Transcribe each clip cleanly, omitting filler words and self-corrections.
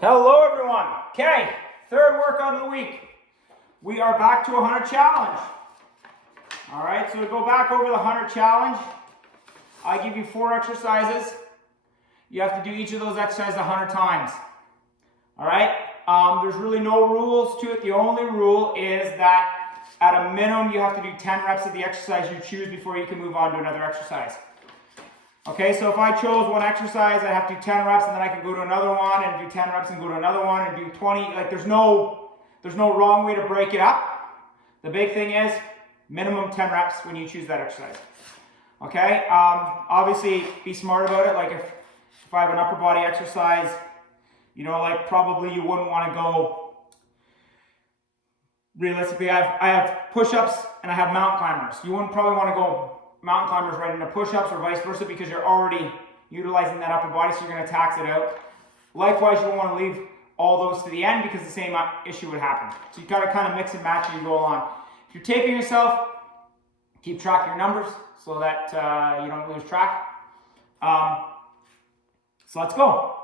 Hello everyone. Okay, third workout of the week. We are back to a 100 challenge. All right, so to go back over the 100 challenge, I give you 4 exercises. You have to do each of those exercises 100 times. All right, there's really no rules to it. The only rule is that at a minimum, you have to do 10 reps of the exercise you choose before you can move on to another exercise. Okay, so if I chose one exercise, I'd have to do 10 reps and then I could go to another one and do 10 reps and go to another one and do 20. Like there's no wrong way to break it up. The big thing is minimum 10 reps when you choose that exercise. Okay, obviously be smart about it. Like if I have an upper body exercise, you know, like probably you wouldn't want to go, realistically, I have push-ups and I have mountain climbers. You wouldn't probably want to go mountain climbers right into push-ups or vice versa because you're already utilizing that upper body, so you're going to tax it out. Likewise, you don't want to leave all those to the end because the same issue would happen. So you got to kind of mix and match as you go along. If you're taping yourself, keep track of your numbers so that you don't lose track. So let's go.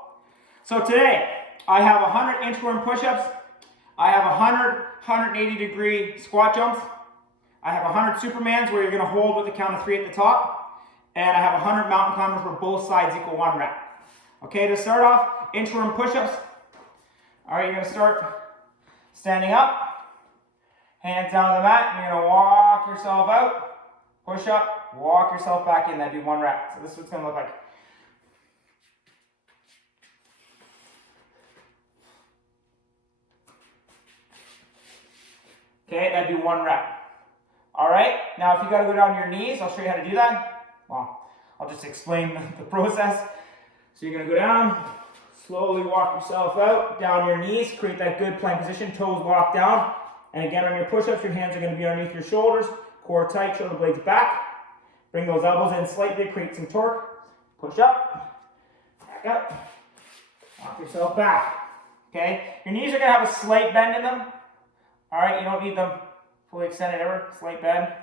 So today, I have 100 inchworm push-ups. I have 180 degree squat jumps. I have 100 Supermans where you're going to hold with the count of 3 at the top. And I have 100 mountain climbers where both sides equal 1 rep. Okay, to start off, inchworm push-ups. All right, you're going to start standing up. Hands down to the mat. You're going to walk yourself out. Push up, walk yourself back in. That'd be 1 rep. So this is what it's going to look like. Okay, that'd be 1 rep. All right, now if you gotta go down on your knees, I'll show you how to do that. Well, I'll just explain the process. So you're gonna go down, slowly walk yourself out, down your knees, create that good plank position, toes walk down. And again, on your push-ups, your hands are gonna be underneath your shoulders, core tight, shoulder blades back. Bring those elbows in slightly, create some torque. Push up, back up, walk yourself back. Okay, your knees are gonna have a slight bend in them. All right, you don't need them fully extended ever, slight bend. And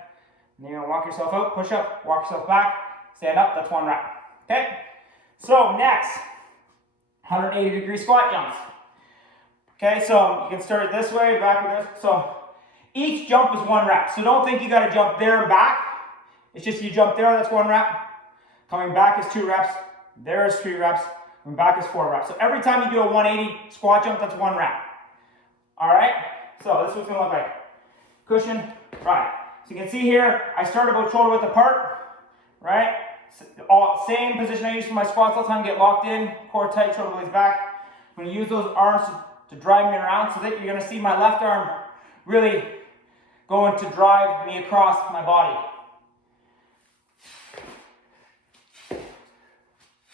then you're gonna walk yourself out, push up, walk yourself back, stand up, that's 1 rep. Okay? So next, 180 degree squat jumps. Okay, so you can start it this way, back with this. So each jump is 1 rep. So don't think you gotta jump there and back. It's just you jump there, that's 1 rep. Coming back is 2 reps. There is 3 reps. Coming back is 4 reps. So every time you do a 180 squat jump, that's 1 rep. All right? So this is what it's gonna look like. Cushion, right. So you can see here, I start about shoulder width apart, right? Same position I use for my squats all the time, get locked in, core tight, shoulder blades back. I'm gonna use those arms to drive me around so that you're gonna see my left arm really going to drive me across my body.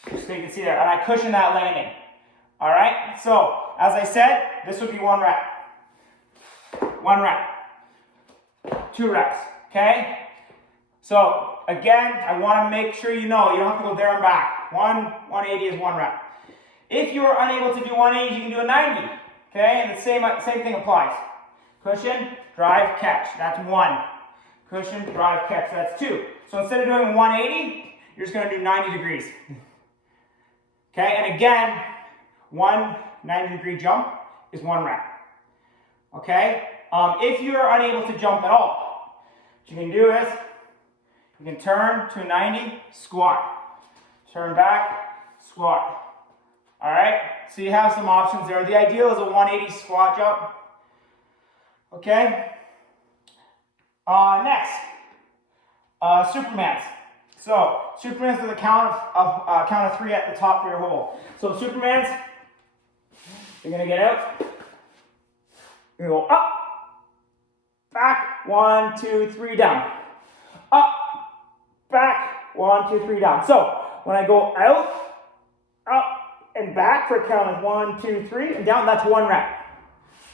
So you can see there, and I cushion that landing. All right, so as I said, this would be 1 rep. 1 rep. 2 reps, okay? So again, I want to make sure you know you don't have to go there and back. 180 is 1 rep. If you are unable to do 180, you can do a 90, okay? And the same thing applies. Cushion, drive, catch. That's 1. Cushion, drive, catch. That's 2. So instead of doing 180, you're just going to do 90 degrees. Okay, and again, 1 90 degree jump is 1 rep. Okay? If you are unable to jump at all, what you can do is you can turn to a 90, squat. Turn back, squat. All right? So you have some options there. The ideal is a 180 squat jump. Okay? Next, Supermans. So Supermans with a count of 3 at the top of your hole. So Supermans, you're gonna get out. You're gonna go up. Back, 1, 2, 3, down. Up, back, 1, 2, 3, down. So when I go out, up, and back for a count of 1, 2, 3, and down, that's 1 rep.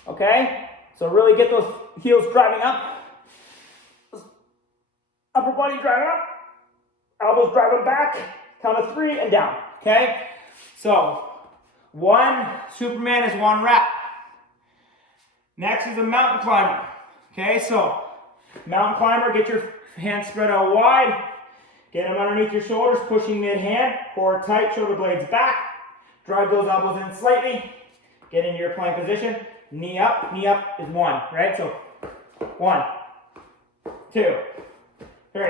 Okay? So really get those heels driving up. Upper body driving up. Elbows driving back. Count of 3 and down. Okay? So 1 Superman is 1 rep. Next is a mountain climber. Okay, so mountain climber, get your hands spread out wide, get them underneath your shoulders, pushing mid-hand, core tight, shoulder blades back, drive those elbows in slightly, get into your plank position, knee up is 1, right? So 1, 2, 3.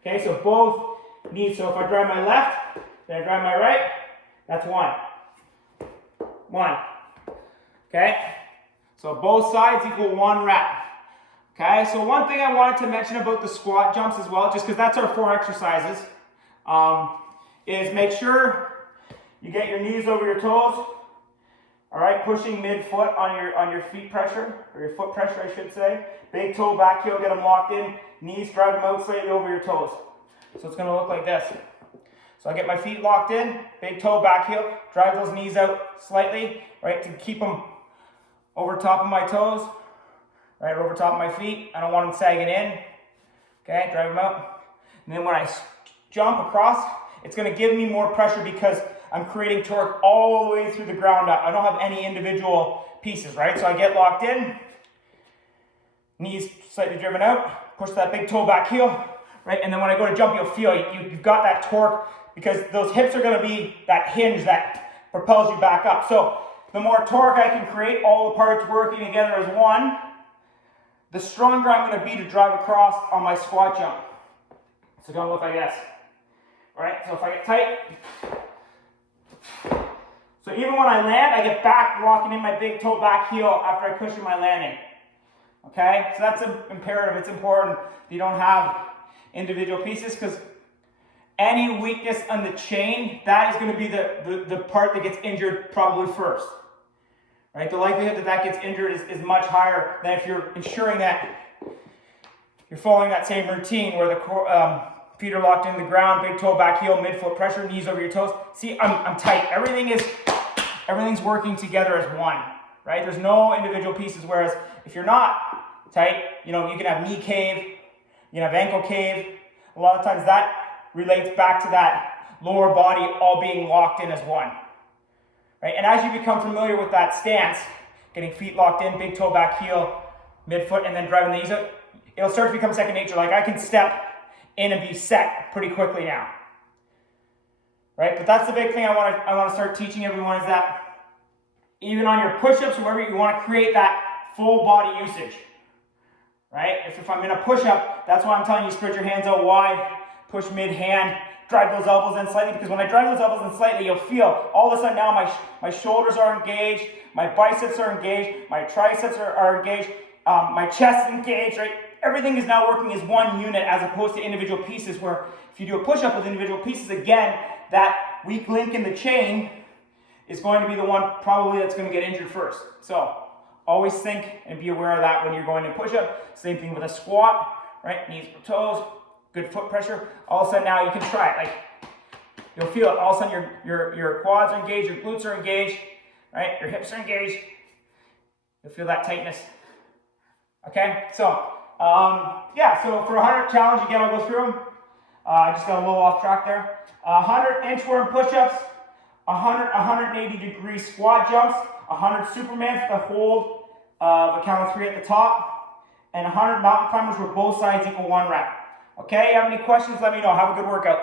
Okay, so both knees. So if I drive my left, then I drive my right, that's 1. 1. Okay, so both sides equal 1 rep. Okay, so one thing I wanted to mention about the squat jumps as well, just because that's our 4 exercises, is make sure you get your knees over your toes. All right, pushing mid-foot on your feet pressure, or your foot pressure, I should say. Big toe, back heel, get them locked in. Knees, drive them out slightly over your toes. So it's going to look like this. So I get my feet locked in, big toe, back heel, drive those knees out slightly, right, to keep them over top of my toes, right, over top of my feet. I don't want them sagging in. Okay, drive them out. And then when I jump across, it's going to give me more pressure because I'm creating torque all the way through the ground up. I don't have any individual pieces, right? So I get locked in, knees slightly driven out, push that big toe, back heel, right? And then when I go to jump, you'll feel you've got that torque because those hips are going to be that hinge that propels you back up. So the more torque I can create, all the parts working together as one, the stronger I'm going to be to drive across on my squat jump. So it's going to look like this. All right, so if I get tight, so even when I land, I get back locking in my big toe, back heel after I cushion my landing. Okay, so that's imperative. It's important that you don't have individual pieces because any weakness on the chain, that is going to be the part that gets injured probably first. Right? The likelihood that that gets injured is much higher than if you're ensuring that you're following that same routine where the feet are locked in the ground, big toe, back heel, mid-foot pressure, knees over your toes. See, I'm tight. Everything's working together as one, right? There's no individual pieces, whereas if you're not tight, you can have knee cave, you can have ankle cave. A lot of times that relates back to that lower body all being locked in as one, right? And as you become familiar with that stance, getting feet locked in, big toe, back heel, mid-foot, and then driving the knees out, it'll start to become second nature. Like I can step in and be set pretty quickly now, right? But that's the big thing I want to start teaching everyone is that even on your push-ups, wherever you want to create that full body usage, right? If I'm in a push-up, that's why I'm telling you spread your hands out wide, push mid-hand, drive those elbows in slightly, because when I drive those elbows in slightly, you'll feel all of a sudden now my shoulders are engaged, my biceps are engaged, my triceps are engaged, my chest is engaged, right? Everything is now working as one unit as opposed to individual pieces, where if you do a push-up with individual pieces, again, that weak link in the chain is going to be the one probably that's going to get injured first. So always think and be aware of that when you're going to push-up. Same thing with a squat, right? Knees per toes, good foot pressure. All of a sudden now you can try it. Like you'll feel it. All of a sudden your quads are engaged, your glutes are engaged, right? Your hips are engaged. You'll feel that tightness. Okay, so so for 100 challenge, again, I'll go through them. I just got a little off track there. 100 inchworm push-ups, 180 degree squat jumps, 100 Supermans with a hold of a count of 3 at the top, and 100 mountain climbers where both sides equal 1 rep. Okay, you have any questions, let me know. Have a good workout.